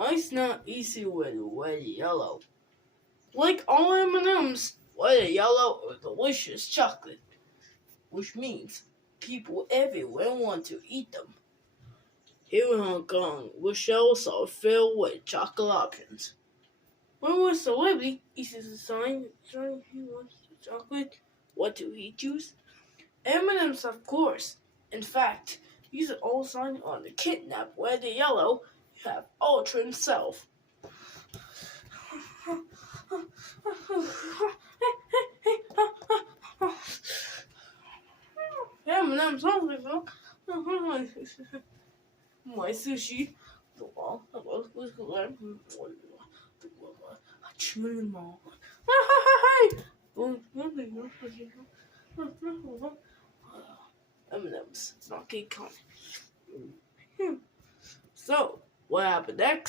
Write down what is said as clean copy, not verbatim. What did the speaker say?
Mice not easy with red yellow. Like all M&Ms, red and yellow are delicious chocolate, which means people everywhere want to eat them. Here in Hong Kong, the shelves are filled with chocolate options. When we're celebrity, he sees a sign showing he wants the chocolate. What do he choose? M&M's, of course. In fact, these are all signed on the kidnap where the yellow have Ultra himself. M&M's hungry, my sushi. M&M's, not King Kong. So, what happened next?